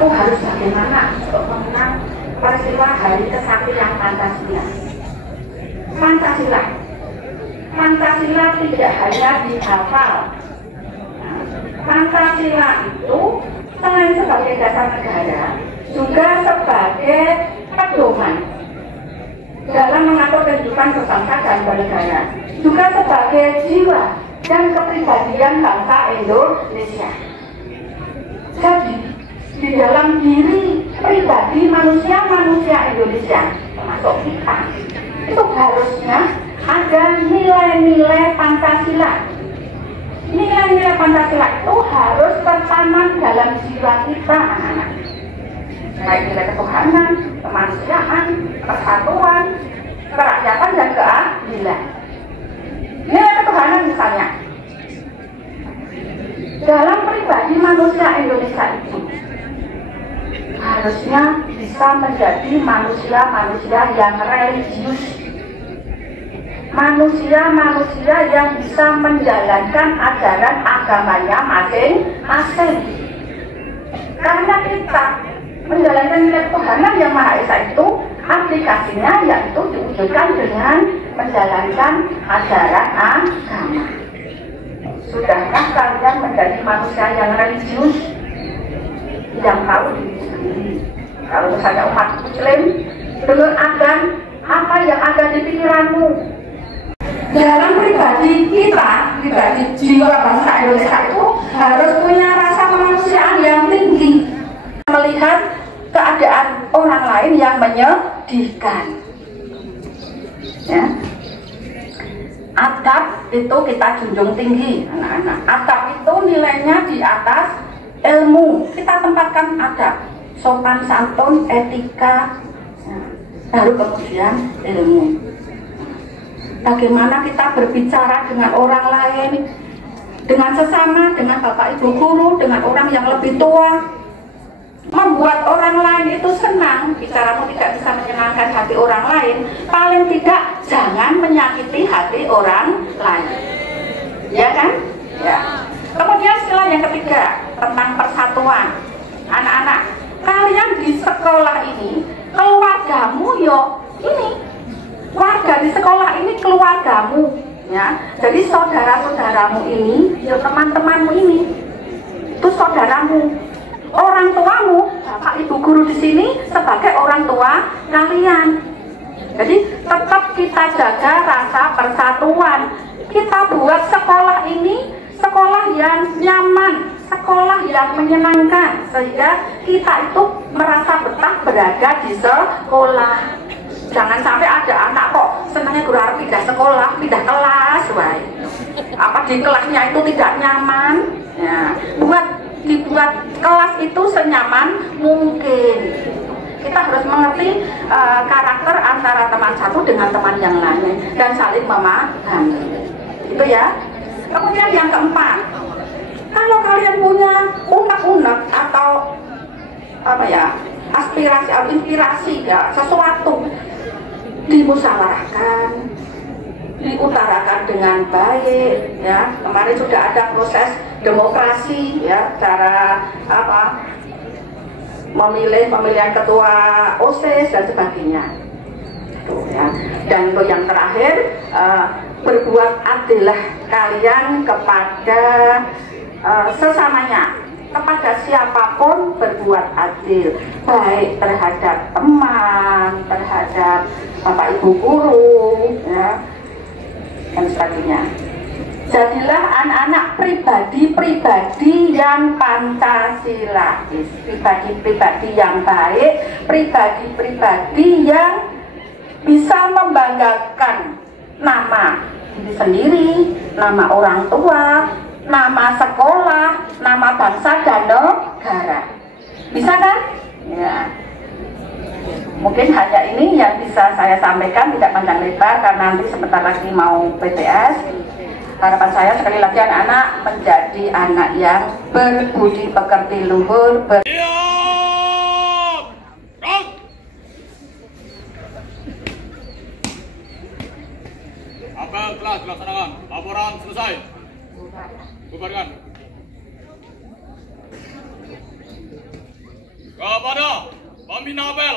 aku harus bagaimana untuk mengenang peristiwa Hari Kesaktian Pancasila. Pancasila tidak hanya dihafal. Pancasila itu selain sebagai dasar negara, juga sebagai pedoman dalam mengatur kehidupan berbangsa dan bernegara, juga sebagai jiwa dan kepribadian bangsa Indonesia. Jadi di dalam diri pribadi manusia Indonesia, termasuk kita, itu harusnya ada nilai-nilai Pancasila. Nilai-nilai Pancasila itu harus tertanam dalam jiwa kita, anak-anak. Baik nilai ketuhanan, kemanusiaan, persatuan, kerakyatan, dan keadilan. Nilai ketuhanan misalnya, dalam pribadi manusia Indonesia itu harusnya bisa menjadi manusia yang religius, manusia yang bisa menjalankan ajaran agamanya masing-masing. Karena kita menjalankan nilai ketuhanan yang Maha Esa itu, aplikasinya yaitu diwujudkan dengan menjalankan ajaran agama. Sudahkah kalian menjadi manusia yang religius, yang tahu diri sendiri? Kalau misalnya umat Muslim dengar adzan, apa yang ada di pikiranmu? Dalam pribadi kita, pribadi jiwa bangsa Indonesia itu harus punya rasa kemanusiaan yang tinggi, melihat keadaan orang lain yang menyedihkan. Ya. Adab itu kita junjung tinggi, anak-anak. Adab itu nilainya di atas ilmu. Kita tempatkan adab, sopan santun, etika, baru kemudian ilmu. Bagaimana kita berbicara dengan orang lain, dengan sesama, dengan bapak ibu guru, dengan orang yang lebih tua, membuat orang lain itu senang. Bicaramu tidak bisa menyenangkan hati orang lain, paling tidak jangan menyakiti hati orang lain, ya kan? Ya. Kemudian sila yang ketiga tentang persatuan. Anak-anak, kalian di sekolah ini, keluargamu ini, warga di sekolah ini keluargamu, ya. Jadi saudara-saudaramu ini, teman-temanmu ini, itu saudaramu. Orang tuamu, bapak ibu guru di sini sebagai orang tua kalian. Jadi tetap kita jaga rasa persatuan. Kita buat sekolah ini sekolah yang nyaman, sekolah yang menyenangkan, sehingga kita itu merasa betah berada di sekolah. Jangan sampai ada anak kok senangnya guru harus pindah sekolah, pindah kelas, apa di kelasnya itu tidak nyaman. Ya, dibuat kelas itu senyaman mungkin. Kita harus mengerti karakter antara teman satu dengan teman yang lain dan saling memahami. Itu ya. Kemudian yang keempat, kalau kalian punya unek-unek atau aspirasi atau inspirasi ya, sesuatu, dimusyawarahkan, diutarakan dengan baik, ya. Kemarin sudah ada proses demokrasi, ya, cara pemilihan ketua OSIS dan sebagainya. Tuh, ya. Dan untuk yang terakhir, berbuat adillah kalian kepada sesamanya, kepada siapapun berbuat adil, baik terhadap teman, terhadap bapak ibu guru, ya, dan sebagainya. Jadilah anak-anak pribadi-pribadi yang Pancasilais, pribadi-pribadi yang baik, pribadi-pribadi yang bisa membanggakan nama diri sendiri, nama orang tua, nama sekolah, nama bangsa dan negara. Bisa kan? Ya. Mungkin hanya ini yang bisa saya sampaikan, tidak panjang lebar karena nanti sebentar lagi mau PTS. Harapan saya sekali lagi anak-anak menjadi anak yang berbudi pekerti luhur. Apel telah dilaksanakan. Laporan selesai. Bubarkan. kepada pembina apel.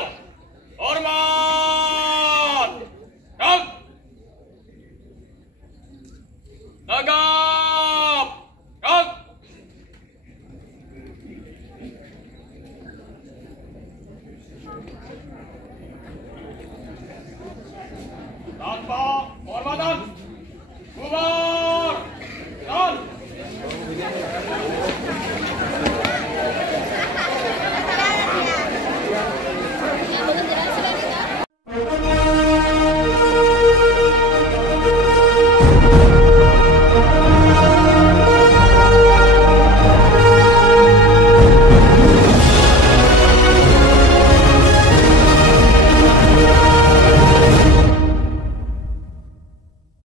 Hormat. Dan tegak.